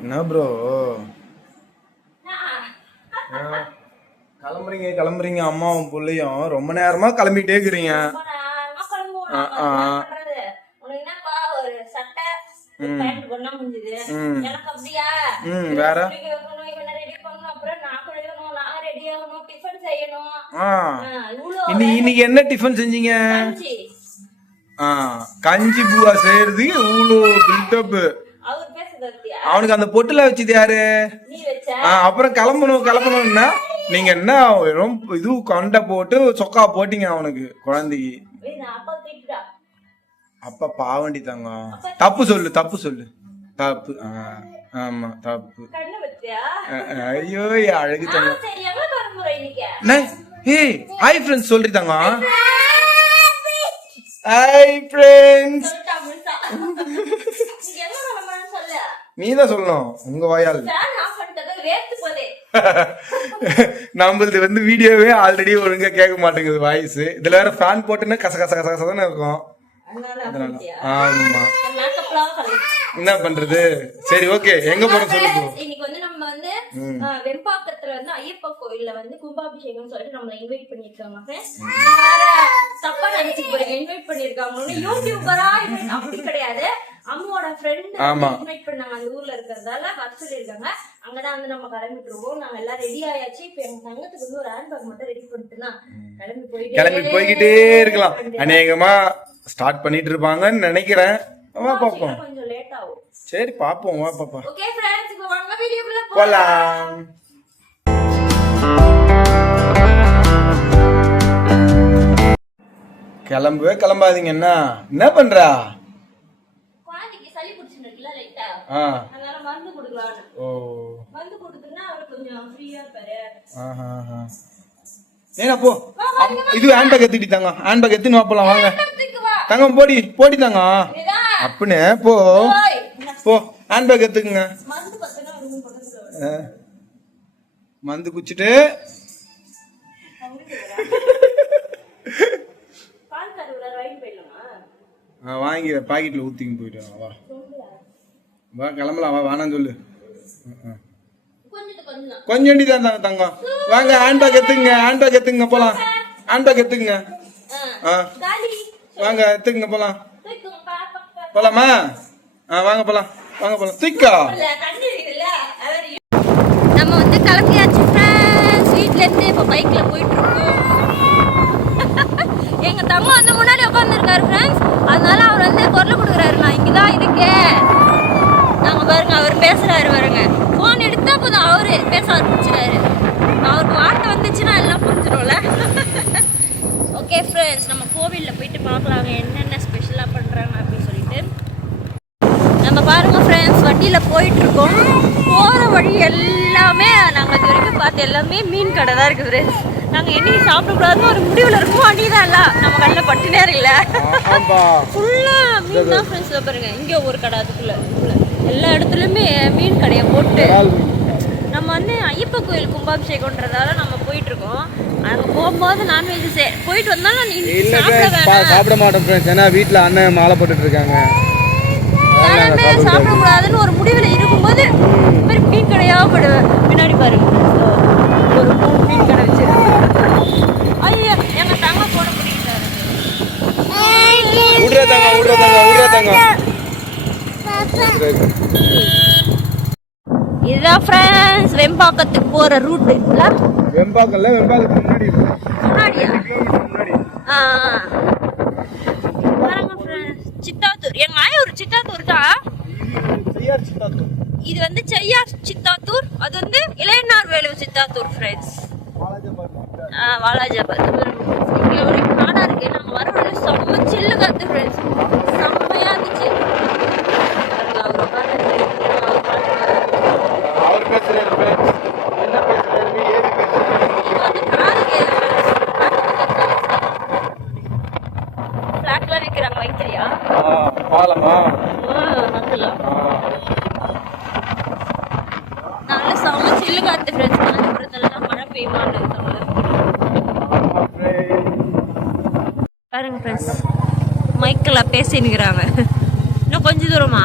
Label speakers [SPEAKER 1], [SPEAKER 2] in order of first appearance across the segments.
[SPEAKER 1] என்ன ப்ரோ கிளம்புறீங்க கிளம்புறீங்க அம்மாவும் பிள்ளையும். ரொம்ப நேரமா கிளம்பிட்டே இருக்கிறீங்க. வேற. இன்னைக்கு என்ன டிஃபன் செஞ்சீங்க?
[SPEAKER 2] கஞ்சி.
[SPEAKER 1] ஆ கஞ்சி பூவா செய்யறதுக்கு இவ்வளோ பில்டப்? அவனுக்கு அந்த பொட்டுல வச்சது யாரு? அப்புறம் கிளம்பணும் கிளம்பணும்னா நீங்க என்ன ரொம்ப இது கொண்டை போட்டு சொக்கா போட்டீங்க அவனுக்கு குழந்தைக்கு.
[SPEAKER 2] அப்பா
[SPEAKER 1] பாவண்டி தாங்க தப்பு சொல்லு தப்பு சொல்லு. தப்பு ஆமா தப்பு. ஐயோ அழகு தங்க ஏய் ஹாய் ஃப்ரெண்ட்ஸ் சொல்லிட்டாங்க ஹாய் ஃப்ரெண்ட்ஸ்
[SPEAKER 2] சொல்லிட்டா முழுசா நீங்க எங்க கிளம்புறேன்னு சொல்லு
[SPEAKER 1] நீ தான் சொல்லணும் உங்க வாயால். நம்மளது வந்து வீடியோவே ஆல்ரெடி ஒழுங்கா கேட்க மாட்டேங்குது வாய்ஸ் இதுல வேற ஃபேன் போட்டுன்னா கச கச கச கசன்னு இருக்கும். ஆமா. என்ன பண்றது? சரி ஓகே எங்க போறோம் சொல்லு bro.
[SPEAKER 2] இன்னைக்கு வந்து நம்ம வந்து வெம்பாக்கத்துல வந்து ஐயப்ப கோயில்ல வந்து கும்பாபிஷேகம் சொல்லிட்டு நம்மள இன்வைட் பண்ணிருக்காங்க தப்பா நினைச்சு போறீங்க இன்வைட் பண்ணிருக்காங்க யூடியூபரா அப்படி கிடையாது. அம்மாவோட ஃப்ரெண்ட்
[SPEAKER 1] ஆமா.
[SPEAKER 2] இன்வைட் பண்ணாங்க. அந்த ஊர்ல இருக்கிறதால வர சொல்லிருக்காங்க அங்கதான் வந்து நம்ம கிளம்பிட்டு இருக்கோம் நாங்க எல்லாம் ரெடி ஆயாச்சு. இப்ப எங்க தங்கத்துக்கு வந்து ஒரு ஹேண்ட் பேக் மட்டும் ரெடி பண்ணிட்டுனா கிளம்பி போயிட்டு
[SPEAKER 1] கிளம்பி போய்கிட்டே இருக்கலாம். அநேகமா ஸ்டார்ட் பண்ணிட்டு இருப்பாங்கன்னு நினைக்கிறேன். வா பாப்போம்.
[SPEAKER 2] கொஞ்சம் லேட் ஆகும்.
[SPEAKER 1] சரி பாப்போம் வா பாப்பா.
[SPEAKER 2] ஓகே ஃப்ரெண்ட்ஸ் இப்போ வாங்க வீடியோக்குள்ள போலாம்.
[SPEAKER 1] கிளம்பவே கிளம்பாதீங்க என்ன? என்ன பண்றா?
[SPEAKER 2] குழந்தைக்கு சளி பிடிச்சிருக்குல்ல லைட்டா
[SPEAKER 1] ஆ?
[SPEAKER 2] அதனால மருந்து கொடுக்கலான்னு
[SPEAKER 1] ஓ.
[SPEAKER 2] மருந்து கொடுத்தோம்னா அவர் கொஞ்சம் ஃப்ரீயா இருப்பாரு.
[SPEAKER 1] ஆஹா ஆஹா. ஏன்னா போ. அம், இது ஹேண்ட் பேக் எடுத்துட்டு தாங்க. ஹேண்ட் பேக் எடுத்துன்னு வாப்பலாம் வாங்க. தங்கம் போடி போடி தாங்க அப்படின்னு போ. போ. ஹேண்ட் பேக் எடுத்துக்குங்க. மந்து குச்சிட்டு வாங்கி பாக்கெட்ல ஊத்திங்க போயிட்டு வா, வா. கிளம்பலாம். வா வேணாம் சொல்லு. கொஞ்சோண்டி தான். தாங்க தங்கம். வாங்க ஹேண்ட் பேக் எடுத்துங்க ஹேண்ட் பேக் எடுத்துங்க போலாம் ஹேண்ட் பேக் எடுத்துங்க வாங்க எடுத்துங்க போலாம். போலாமா? ஆ வாங்க போலாம். வாங்க போலாம். திக்கா
[SPEAKER 2] நம்ம வந்து கிளம்பியாச்சு ஃப்ரெண்ட்ஸ் வீட்ல இருந்து இப்போ பைக்ல போயிட்டு இருக்கோம் எங்க தம்மா வந்து முன்னாடி உட்காந்துருக்காரு ஃப்ரெண்ட்ஸ் அதனால அவர் வந்து குரல் கொடுக்குறாரு. நான் இங்கதான் இருக்கேன். நாங்க பாருங்க அவர் பேசுறாரு பாருங்க. ஃபோன் எடுத்தா போதும் அவரு பேச ஆரம்பிச்சுறாரு அவருக்கு வார்த்தை வந்துச்சுன்னா எல்லாம் புரிஞ்சிடும்ல ஓகே ஃப்ரெண்ட்ஸ் நம்ம கோவில்ல போயிட்டு பார்க்கலாங்க என்னென்ன ஸ்பெஷலாக பண்றாங்க அப்படின்னு சொல்லிட்டு நம்ம பாருங்க ஃப்ரெண்ட்ஸ் வண்டியில் போயிட்டு இருக்கோம் போகிற வழி எல்லாமே நாங்கள் இது வரைக்கும் பார்த்த எல்லாமே மீன் கடை தான் இருக்குது ஃப்ரெண்ட்ஸ் நாங்கள் என்னைக்கு சாப்பிடக்கூடாதுன்னு ஒரு முடிவில் இருக்கோம். அன்றைக்கி தான் எல்லாம் நம்ம கண்ணில் பட்டினே இருக்குல்ல
[SPEAKER 1] ஆம்பா
[SPEAKER 2] ஃபுல்லாக மீன் தான் ஃப்ரெண்ட்ஸ் பாருங்க. இங்கே ஒரு கடை அதுக்குள்ள. எல்லா இடத்துலையுமே மீன் கடையை போட்டு நம்ம வந்து ஐயப்ப கோயில் கும்பாபிஷேகம்ன்றதால நம்ம போயிட்டு இருக்கோம் அங்கே போகும்போது நான்வெஜ் போயிட்டு வந்தாலும் சாப்பிட
[SPEAKER 3] மாட்டோம் ஏன்னா வீட்டில் அண்ணன் மாலை போட்டுட்டு இருக்காங்க.
[SPEAKER 2] யாருமே சாப்பிடக்கூடாதுன்னு ஒரு முடிவில் இருக்கும்போது மாதிரி மீன் கடையாக போடுவேன் பின்னாடி பாருங்க. ஒரு மூணு மீன் கடை வச்சு ஐயோ எங்க தங்க போட முடியல.
[SPEAKER 1] விடுற தாங்க விடுற தாங்க விடுற தாங்க.
[SPEAKER 2] இதுதான் ஃப்ரெண்ட்ஸ் வெம்பாக்கத்துக்கு போற ரூட் இல்ல
[SPEAKER 1] வெம்பாக்கல்ல வெம்பாக்கத்துக்கு முன்னாடி முன்னாடி.
[SPEAKER 2] ஆ பாருங்க ஃப்ரெண்ட்ஸ் சித்தாத்தூர் எங்க சித்தாத்தூர். இது வந்து செய்யார் சித்தாத்தூர் அது வந்து இளையனார் வேலு சித்தாத்தூர் ஃப்ரெண்ட்ஸ் வாலாஜாபாத் இங்கே ஒரு காடா இருக்கு. நாங்க வர வழி செம்ம சில்லு காத்து ஃப்ரெண்ட்ஸ் செம்மையா இருந்துச்சு பாருங்க, அவர் உட்கார்ந்திருக்காரு. அவர் பாட்டுக்கு
[SPEAKER 1] அவர் பேசுறாரு friends. என்ன பேசுறாரு ஏது பேசுறாரு
[SPEAKER 2] இது வந்து காருக்கு ஃபிளாக்ல நிக்கிறாங்க வைத்திரியா
[SPEAKER 1] ஆ, பாலமா
[SPEAKER 2] வந்துடலாம்
[SPEAKER 1] ஆ.
[SPEAKER 2] நல்ல செம்ம சில்லு காத்து ஃப்ரெண்ட்ஸ் காஞ்சிபுரத்துல தான் மழை பெய்யுமான்னு தவிர
[SPEAKER 1] ஆமா friends.
[SPEAKER 2] பாருங்க ஃப்ரெண்ட்ஸ் மைக்கில் பேசினுக்கிறாங்க இன்னும் கொஞ்ச தூரமா?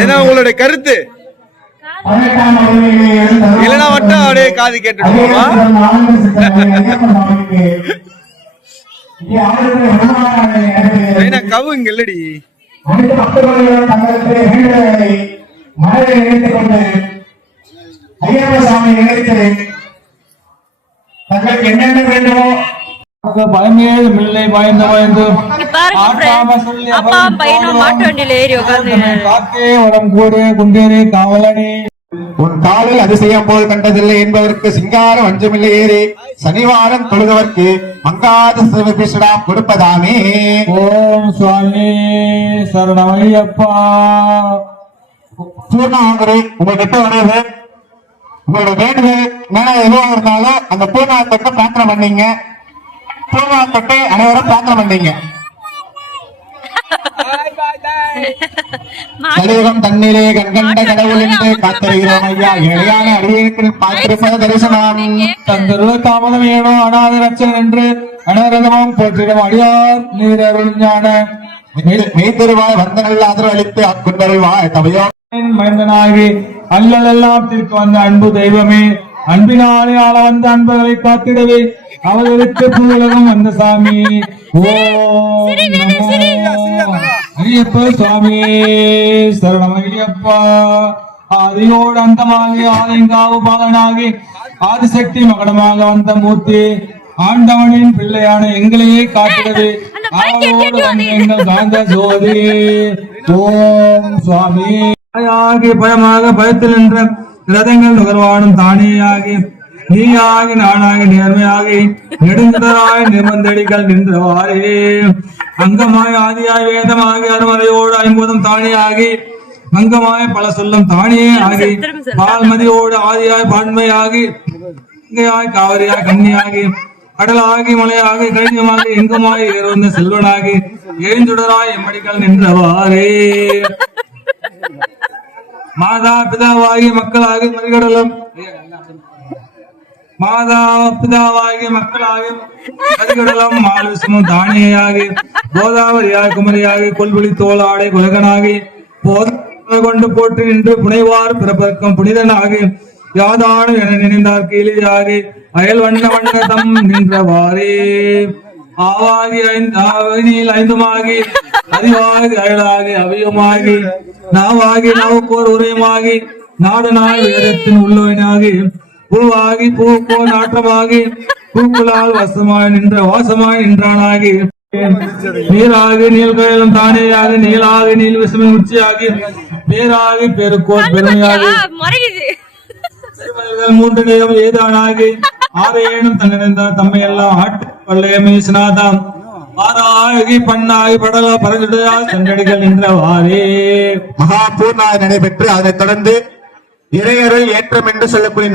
[SPEAKER 3] என்ன உங்களுடைய கருத்து. இல்லைன்னா மட்டும் அப்படியே காது கேட்டு கவுங்க ஏன்னா இல்லடி.
[SPEAKER 4] தங்களுக்கு என்னென்ன வேண்டுமோ
[SPEAKER 3] பயமேது மில்லை பயந்து பயந்து.
[SPEAKER 2] அப்பா பையனும் மாட்டு வண்டியில ஏறி
[SPEAKER 3] காவலனே.
[SPEAKER 4] உன் காலில் அதிசயம் போல் கண்டதில்லை என்பதற்கு சிங்காரம் அஞ்சமில்லை ஏறி சனிவாரம் தொழுதவர்க்கு மங்காத சிவபிஷடா கொடுப்பதாமே.
[SPEAKER 3] ஓம் சுவாமி சரணமையப்பா
[SPEAKER 4] பூர்ணாங்கரை உங்ககிட்ட வருது உங்களோட வேண்டுதல் மேல எதுவாக இருந்தாலும் அந்த பூர்ணா தொட்டு பிரார்த்தனை பண்ணீங்க. பூர்ணா தொட்டு அனைவரும் பிரார்த்தனை பண்ணீங்க கலியுகம் தண்ணீரே கண்கண்ட கடவுள் என்று காத்திருக்கிறோம் ஐயா. இணையான அடியேற்கு பார்த்திருப்பது தரிசனம்
[SPEAKER 3] தந்தருள தாமதம் ஏனோ அநாத ரச்சன் என்று அனரதமும் போற்றிடும் அடியார் நீரருள் ஞான.
[SPEAKER 4] மெய்தருவாய் வந்த நல்ல ஆதரவு அளித்து அக்குண்டருவாய் தவையோ
[SPEAKER 3] மைந்தனாகி அல்லலெல்லாம் தீர்க்க வந்த அன்பு தெய்வமே. அன்பினாலே ஆள வந்த அன்பர்களை காத்திடவே அவர்களுக்கு பூவுலகம் வந்த சாமி. ஐயப்ப சுவாமி சரணம் ஐயப்பா ஆதியோடு அந்தமாகி ஆதிங்காவு பாலனாகி ஆதிசக்தி மகனமாக வந்த மூர்த்தி ஆண்டவனின் பிள்ளையான எங்களையே காத்திடவே ஆவோடு வந்த எங்கள் காந்த ஜோதி. ஓம் சுவாமி. ஆகி பயமாக பயத்தில் நின்ற ரதங்கள் நுகர்வானும் தானேயாகி நீயாகி நானாகி நேர்மையாகி நெடுந்தராய் நிபந்தடிகள் நின்றவாறே. அங்கமாய் ஆதியாய் வேதமாகி அருமறையோடு ஐம்பதும் தானேயாகி அங்கமாய் பல சொல்லும் தானே ஆகி பால்மதியோடு ஆதியாய் பான்மையாகி கங்கையாய் காவிரியாய் கன்னியாகி கடலாகி மலையாகி கழிஞ்சமாகி எங்குமாய் ஏறுந்த செல்வனாகி எழுந்துடராய் எம்மடிகள் நின்றவாறே. மாதா பிதாவாகிய மக்களாகிய மறிகடலும் மாதா பிதாவாகிய மக்களாகி கரிகடலம் மாலவிஷ்ணு தானியாகி கோதாவரியாக குமரியாகி கொல்வெளி தோளாடை குலகனாகி போத கொண்டு போட்டு நின்று புனைவார் பிறப்பதற்கும் புனிதனாகி யாதானு என நினைந்தார் கீழியாகி அயல் வண்ண வண்ணதம் நின்றவாறே. ஆவாகி ஐந்து ஆவணியில் ஐந்துமாகி அறிவாகி அயலாகி அவியமாகி நாவாகி நாவுக்கோர் உரையுமாகி நாடு நாள் வேதத்தின் உள்ளவனாகி பூவாகி பூக்கோ நாற்றமாகி பூக்குலால் வசமாய் நின்ற வாசமாய் நின்றானாகி நீராகி நீல்கயலும் தானேயாகி நீலாகி நீல் விசுமின் உச்சியாகி பேராகி பெருக்கோர் பெருமையாகி மூன்று நேரம் ஏதானாகி ஆவேனும் தன்னிருந்த தம்மை எல்லாம் ஆட்டு பள்ளையமே சினாதாம் பண்ணாகி படல பரஞ்சுடையால் சென்றடிகள் நின்றவாறே.
[SPEAKER 4] மகா பூர்ணாதி நடைபெற்று அதைத் தொடர்ந்து இறையருள் ஏற்றம் என்று சொல்லக்கூடிய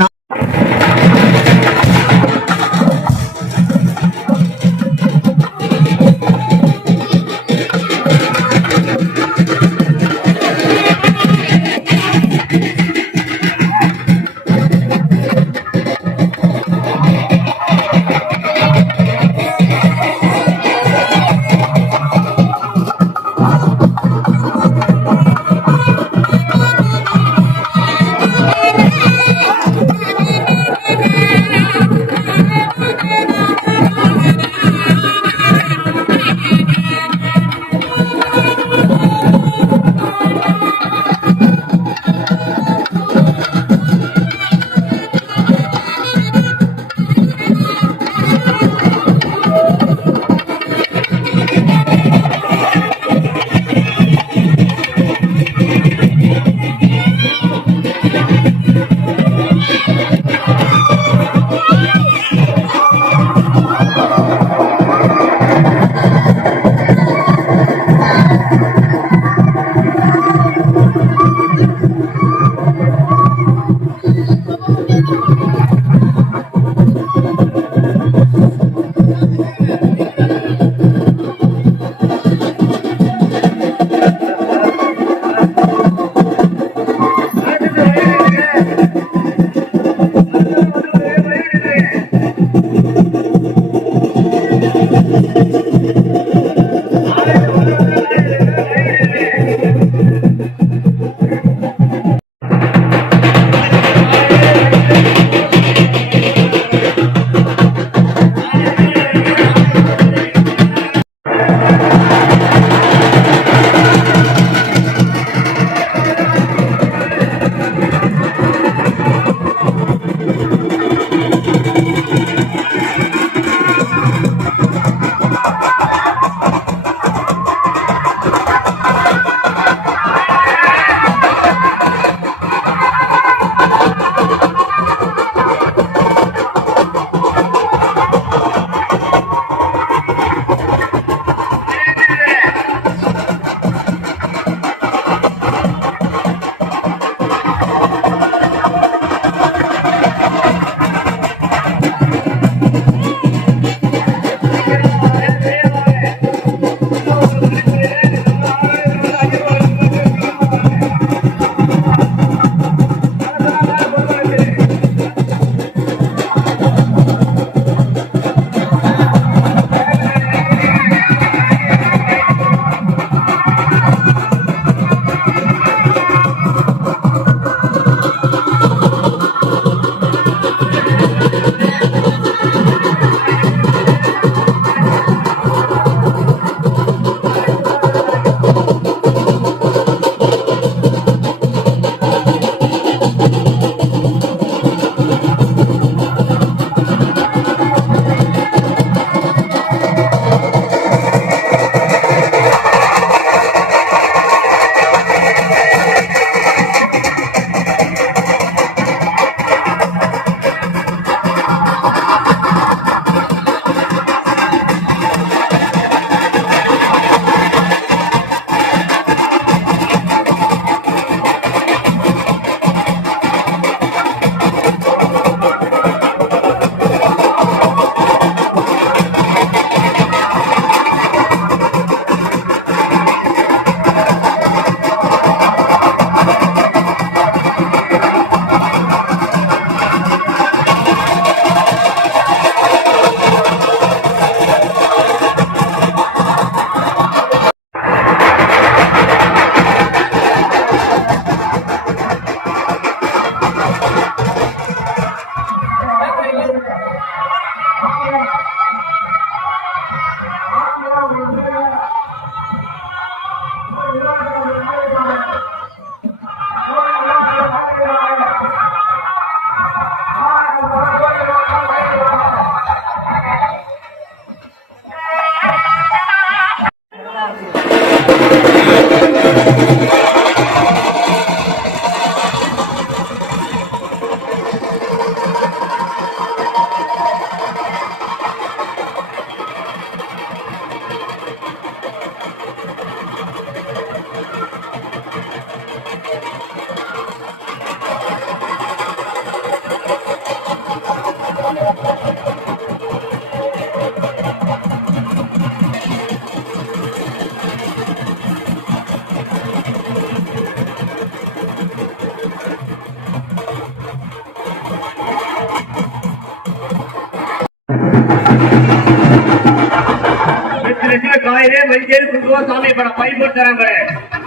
[SPEAKER 4] நா-
[SPEAKER 5] ரெண்டு லட்சம் காயிலே மஞ்சள் குடுவா சாமி படம் பை போட்டு தராங்க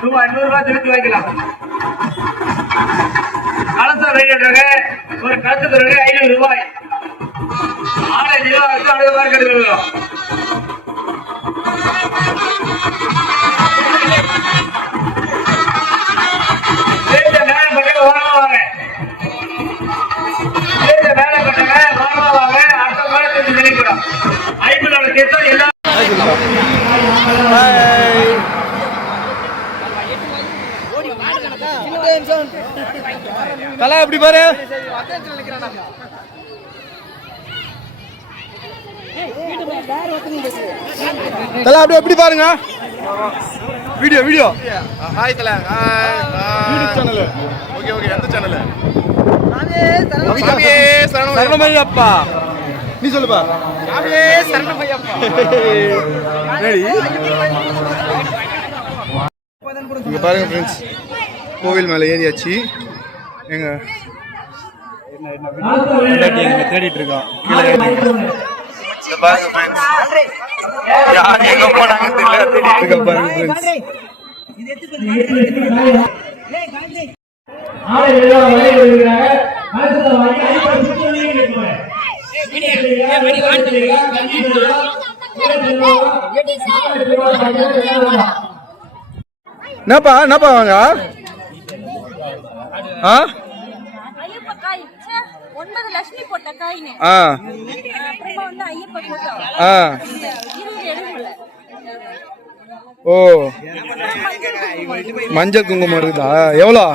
[SPEAKER 5] ரூபா நூறு ரூபாய் திருப்பி வாங்கிக்கலாம். கலசம் வைக்கின்றாங்க ஒரு கலசத்துக்கு ஐநூறு ரூபாய். ஆறு ரூபாய் இருக்கு அறுபது ரூபாய் கிடைக்கும் வேலை மேல பட்டங்க ஓரமா வாங்க. அடுத்த மேல தெரிஞ்சு ஐபிஎல் தேர்தல் எல்லா
[SPEAKER 1] தலை எப்படி பாரு. தலை அப்படி எப்படி பாருங்க? Video video.
[SPEAKER 6] ஹாய் தல. Hi
[SPEAKER 1] YouTube channel.
[SPEAKER 6] Okay okay எந்த சேனல்?
[SPEAKER 1] சாமியே சரணமையப்பா. நீ சொல்லுப்பா.
[SPEAKER 6] சாமியே சரணமையப்பா
[SPEAKER 1] ரெடி. இங்க பாருங்க ஃப்ரெண்ட்ஸ் கோவில் மேலே ஏறியாச்சு. எங்க? பொண்டாட்டி எங்களை தேடிட்டு இருக்கோம். கீழே பாருங்க. யார் எங்க போனாங்க தெரியல. தேடிட்டு இருக்க பாருங்க என்னப்பா என்னப்பா வாங்க
[SPEAKER 2] ஐயப்ப போட்டோ
[SPEAKER 1] ஆ
[SPEAKER 2] இருபது எடுக்கல
[SPEAKER 1] ஓ. மஞ்சள் குங்குமம் இருக்குதா? எவ்வளோ?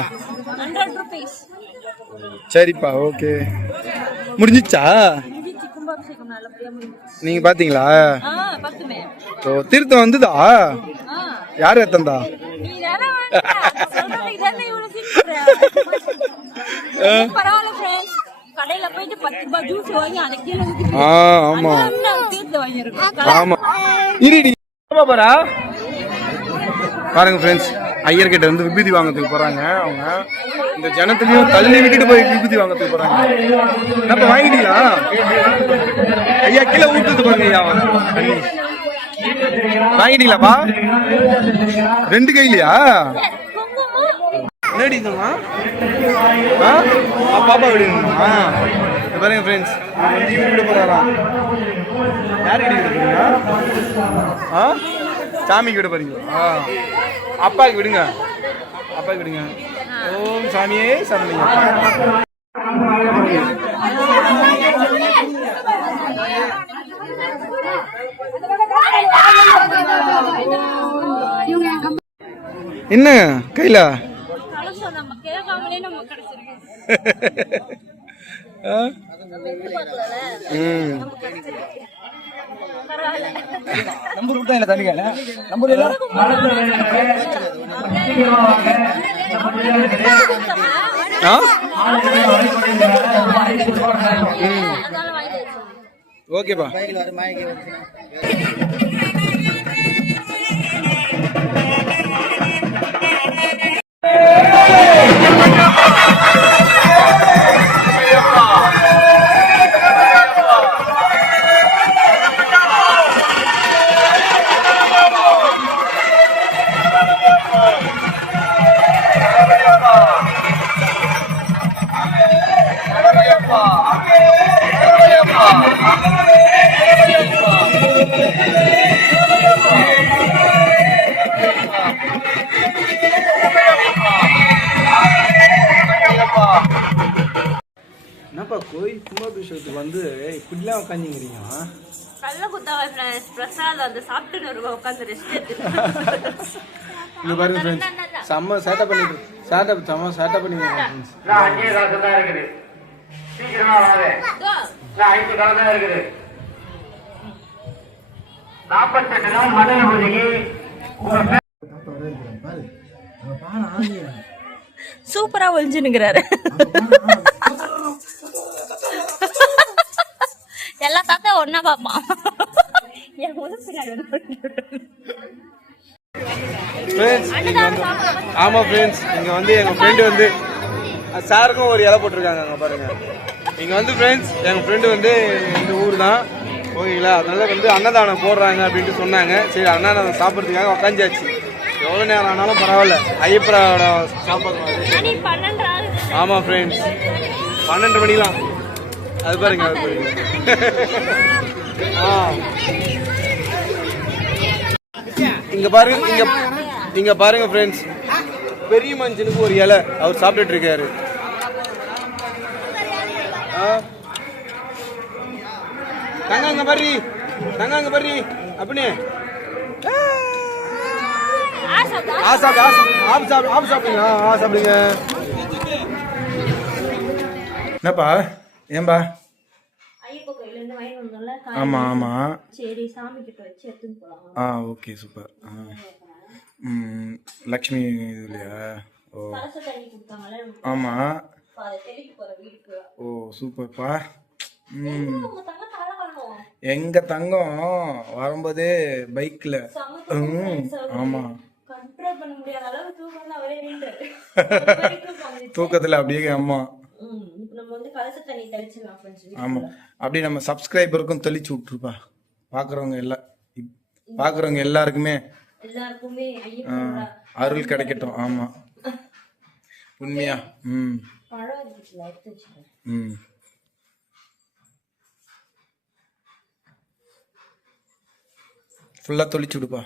[SPEAKER 1] சரிப்பா ஓகே. முடிஞ்சிச்சா? நீங்க பாத்தீங்களா? ஓ தீர்த்தம் வந்துதா? யார் எத்தந்தா
[SPEAKER 2] கடையில போயிட்டு பத்து ரூபாய் ஜூஸ் வாங்கி அதை கீழே ஊத்தி
[SPEAKER 1] ஆ ஆமா. ஆமா. இருடி. பாரா பாருங்க ஃப்ரெண்ட்ஸ் ஐயர் கிட்ட வந்து விபூதி வாங்கறதுக்கு போறாங்க அவங்க. இந்த ஜனத்துலயும் தள்ளி விட்டுட்டு போய் விபூதி வாங்கறதுக்கு போறாங்க. என்னப்பா வாங்கிட்டீங்களா? ஐயா கீழே ஊத்துது பாருங்க ஐயா வாங்கிட்டீங்களாப்பா? ரெண்டு கையிலயா? என்னடி இதுமா ஆ? ஆ, பாப்பா விடுங்கம்மா இது பாருங்க ஃப்ரெண்ட்ஸ் வந்து இவரு விட யார் கிட்ட ஆ? சாமிக்கு விட போறீங்க ஆ. அப்பாவுக்கு விடுங்க. அப்பாவுக்கு விடுங்க. ஓம் சாமியே சரணிங்க என்ன? கையில?
[SPEAKER 2] கலசம் நம்ம கேட்காமலே நம்ம கிடைச்சிருக்கு.
[SPEAKER 1] ஆ? ம். ஆ?
[SPEAKER 2] அதனால வாங்கி வச்சோம்
[SPEAKER 1] ஓகேப்பா. என்னப்பா
[SPEAKER 2] பிரசாத் அந்த சாப்பிட்டு வருவா உட்காந்து ரெஸ்ட் எடுத்து
[SPEAKER 1] இங்க பாருங்க ஃப்ரெண்ட்ஸ் செம்ம சேட்டை பண்ணிட்டு சேட்டை செம்ம சேட்டை ஃப்ரெண்ட்ஸ்
[SPEAKER 5] நான் காசு தான் இருக்குது. சீக்கிரமா வாங்க. நான் ஐந்து காலம் தான் இருக்குது. நாற்பத்தெட்டு நாள் மண்டல பூஜைக்கு
[SPEAKER 2] சூப்பரா ஒழிஞ்சுனுங்கிறாரு வந்து
[SPEAKER 1] ஃப்ரெண்ட்ஸ் இங்க வந்து ஆமா ஃப்ரெண்ட்ஸ் இங்க வந்து எங்க ஃப்ரெண்டு வந்து சாருக்கும் ஒரு இலை போட்டிருக்காங்க அங்க பாருங்க. இங்க வந்து ஃப்ரெண்ட்ஸ் எங்க ஃப்ரெண்டு வந்து இந்த ஊர் தான். ஓகேங்களா? அதனால வந்து அன்னதானம் போடுறாங்க அப்படின்ட்டு சொன்னாங்க. சரி அன்னதானம் சாப்பிட்றதுக்காக உக்காந்தாச்சு எவ்வளோ நேரம் ஆனாலும் பரவாயில்ல. ஐயப்பரோட சாப்பாடு ஆமாம் ஃப்ரெண்ட்ஸ் பன்னெண்டு? மணிலாம் அது பாருங்க அது பாருங்க. ஆ. இங்க பாருங்க இங்க இங்க பாருங்க ஃப்ரெண்ட்ஸ் பெரிய மனுஷனுக்கு ஒரு இலை. அவர் சாப்பிட்டுட்டு இருக்காரு. ஆ. தங்க அங்க பாரு தங்க அங்க பாரு சாப்பிடு ஆ சாப்பிடு ஆப் சாப்பிடு ஆப் சாப்பிடுங்க ஆ சாப்பிடுங்க. என்னப்பா ஏன்பா?
[SPEAKER 2] வாங்கி வந்தோம்ல
[SPEAKER 1] ஆமா ஆமா.
[SPEAKER 2] சரி சாமி கிட்ட வச்சு எடுத்துன்னு போலாம்.
[SPEAKER 1] ஆ ஓகே சூப்பர். ம் லக்ஷ்மி இல்லையா? ஓ.
[SPEAKER 2] கலச தண்ணி
[SPEAKER 1] ஆமா.
[SPEAKER 2] இப்ப அதை தெளிக்க போற வீட்டுக்கு.
[SPEAKER 1] ஓ சூப்பர்ப்பா. ம். எங்க தங்கம் வரும்போதே பைக்ல. ஆமா. தூக்கத்துல அப்படியே அம்மா.
[SPEAKER 2] நம்ம வந்து கலச தண்ணி தெளிச்சிடலாம் ஃப்ரெண்ட்ஸ்
[SPEAKER 1] ஆமா. அப்படியே நம்ம சப்ஸ்கிரைபருக்கும் தெளிச்சு விட்டுருப்பா. பாக்குறவங்க எல்லாம் பாக்குறவங்க எல்லாருக்குமே அருள் கிடைக்கட்டும். ஆமா. உண்மையா? ம்.
[SPEAKER 2] பழம் இருக்குல்ல எடுத்து
[SPEAKER 1] ம். ஃபுல்லா தொளிச்சு விடுப்பா.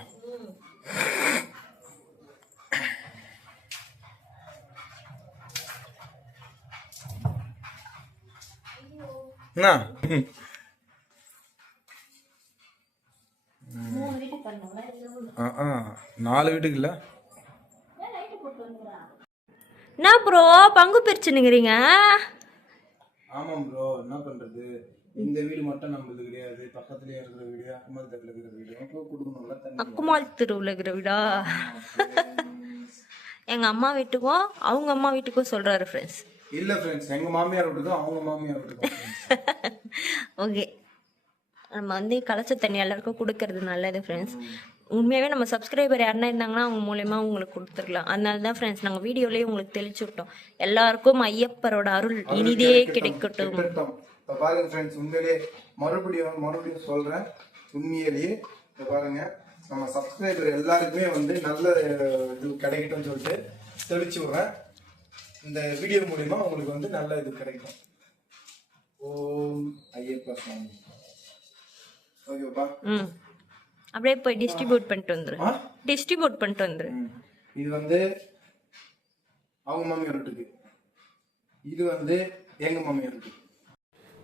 [SPEAKER 1] ஆ நாலு வீட்டுக்கு இல்லை?
[SPEAKER 2] என்ன ப்ரோ பங்கு பிரிச்சுனுங்கிறீங்க
[SPEAKER 1] ஆமாம் ப்ரோ என்ன பண்றது? இந்த வீடு மட்டும் நம்மளது கிடையாது. பக்கத்துலயே இருக்கிற வீடு அக்கமல் தட்டில் இருக்கிற வீடு. அப்போ தண்ணி.
[SPEAKER 2] அக்குமால் தெருவில் இருக்கிற வீடா? எங்க அம்மா வீட்டுக்கும் அவங்க அம்மா வீட்டுக்கும் சொல்றாரு ஃப்ரெண்ட்ஸ்
[SPEAKER 1] இல்ல ஃப்ரெண்ட்ஸ் எங்க மாமியார் வீட்டுக்கும் அவங்க மாமியார் friends.
[SPEAKER 2] ஓகே நம்ம வந்து கலச தண்ணி எல்லாருக்கும் கொடுக்கறது நல்லது ஃப்ரெண்ட்ஸ் உண்மையாகவே நம்ம சப்ஸ்கிரைபர் யாருன்னா இருந்தாங்கன்னா அவங்க மூலயமா உங்களுக்கு கொடுத்துருக்கலாம். அதனால தான் ஃப்ரெண்ட்ஸ் நாங்கள் வீடியோலேயே உங்களுக்கு தெளிச்சு விட்டோம். எல்லாருக்கும் ஐயப்பரோட அருள் இனிதே கிடைக்கட்டும்.
[SPEAKER 1] இப்ப பாருங்க ஃப்ரெண்ட்ஸ் உண்மையிலேயே மறுபடியும் மறுபடியும் சொல்றேன். உண்மையிலேயே இப்ப பாருங்க நம்ம சப்ஸ்கிரைபர் எல்லாருக்குமே வந்து நல்ல இது கிடைக்கட்டும்னு சொல்லிட்டு தெளிச்சு விடுறேன். இந்த வீடியோ மூலியமா உங்களுக்கு வந்து நல்ல இது கிடைக்கும். ஓம் ஐயப்பா சாமி ஓகேப்பா
[SPEAKER 2] ம். அப்படியே போய் டிஸ்ட்ரிபியூட் பண்ணிட்டு வந்துரு. டிஸ்ட்ரிபியூட் பண்ணிட்டு வந்துரு.
[SPEAKER 1] இது வந்து அவங்க மாமியார் வீட்டுக்கு இது வந்து எங்க மாமியார் வீட்டுக்கு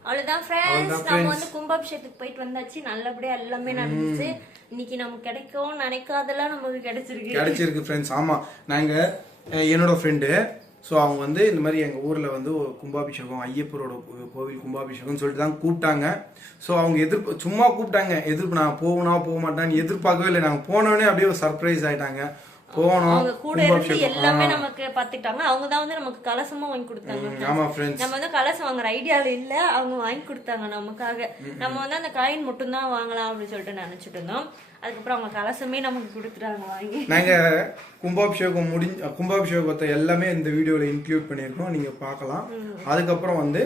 [SPEAKER 2] அவ்வளவுதான் ஃப்ரெண்ட்ஸ் நம்ம வந்து கும்பாபிஷேகத்துக்கு போயிட்டு வந்தாச்சு. நல்லபடியா எல்லாமே நடந்துச்சு. இன்னைக்கு நமக்கு கிடைக்கும் நினைக்காதெல்லாம் நமக்கு கிடைச்சிருக்கு.
[SPEAKER 1] கிடைச்சிருக்கு ஃப்ரெண்ட்ஸ் ஆமா. நாங்க என்னோட ஃப்ரெண்டு ஸோ அவங்க வந்து இந்த மாதிரி எங்கள் ஊரில் வந்து ஒரு கும்பாபிஷேகம் ஐயப்பரோட கோவில் கும்பாபிஷேகம்னு சொல்லிட்டு தான் கூப்பிட்டாங்க. ஸோ அவங்க எதிர்ப்பு சும்மா கூப்பிட்டாங்க. எதிர்ப்பு நான் போகணும் போக மாட்டேன்னு எதிர்பார்க்கவே இல்லை. நாங்கள் போனோடனே அப்படியே ஒரு சர்ப்ரைஸ் ஆயிட்டாங்க. போனோம்.
[SPEAKER 2] அவங்க கூட இருந்து எல்லாமே நமக்கு பாத்துக்கிட்டாங்க. அவங்க தான் வந்து நமக்கு கலசமும் வாங்கி கொடுத்தாங்க
[SPEAKER 1] ஆமா ஃப்ரெண்ட்ஸ்
[SPEAKER 2] நம்ம வந்து கலசம் வாங்குற ஐடியால இல்ல. அவங்க வாங்கி கொடுத்தாங்க நமக்காக. நம்ம வந்து அந்த காயின் மட்டும் தான் வாங்கலாம் அப்படின்னு சொல்லிட்டு நினைச்சிட்டு இருந்தோம். அதுக்கப்புறம் அவங்க கலசமே நமக்கு கொடுத்துட்டாங்க வாங்கி.
[SPEAKER 1] நாங்க கும்பாபிஷேகம் முடிஞ்ச கும்பாபிஷேகத்தை எல்லாமே இந்த வீடியோல இன்க்ளூட் பண்ணியிருக்கோம். நீங்க பார்க்கலாம். அதுக்கப்புறம் வந்து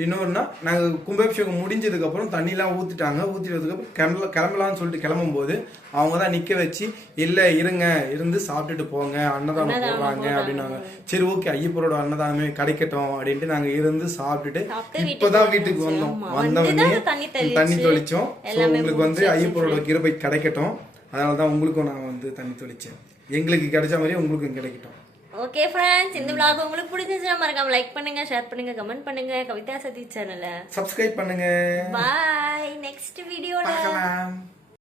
[SPEAKER 1] இன்னொருனா நாங்க கும்பாபிஷேகம் முடிஞ்சதுக்கு அப்புறம் தண்ணிலாம் ஊத்திட்டாங்க. ஊத்திட்டதுக்கு அப்புறம் கிளம்பல கிளம்பலாம்னு சொல்லிட்டு கிளம்பும் போது அவங்க தான் நிக்க வச்சு இல்ல இருங்க இருந்து சாப்பிட்டுட்டு போங்க அன்னதானம் போடுறாங்க அப்படின்னாங்க. சரி ஓகே ஐயப்பரோட அன்னதானமே கிடைக்கட்டும் அப்படின்ட்டு நாங்க இருந்து சாப்பிட்டுட்டு
[SPEAKER 2] சாப்பிட்டு வீட்டுக்கு
[SPEAKER 1] இப்பதான் வீட்டுக்கு வந்தோம். வந்தவொடனே
[SPEAKER 2] தண்ணி தெளிச்சு,
[SPEAKER 1] தண்ணி தொளிச்சோம். ஸோ உங்களுக்கு வந்து ஐயப்பரோட கிருபை கிடைக்கட்டும். அதனால தான் உங்களுக்கும் நான் வந்து தண்ணி தொளிச்சேன். எங்களுக்கு கிடைச்ச மாதிரி உங்களுக்கும் கிடைக்கட்டும்.
[SPEAKER 2] ஓகே ஃப்ரெண்ட்ஸ் இந்த vlog உங்களுக்கு பிடிச்சிருந்துச்சுன்னா மறக்காம லைக் பண்ணுங்க ஷேர் பண்ணுங்க கமெண்ட் பண்ணுங்க. கவிதா சதீஷ் சேனலை
[SPEAKER 1] சப்ஸ்கிரைப் பண்ணுங்க.
[SPEAKER 2] பாய் நெக்ஸ்ட் வீடியோல
[SPEAKER 1] பார்க்கலாம்.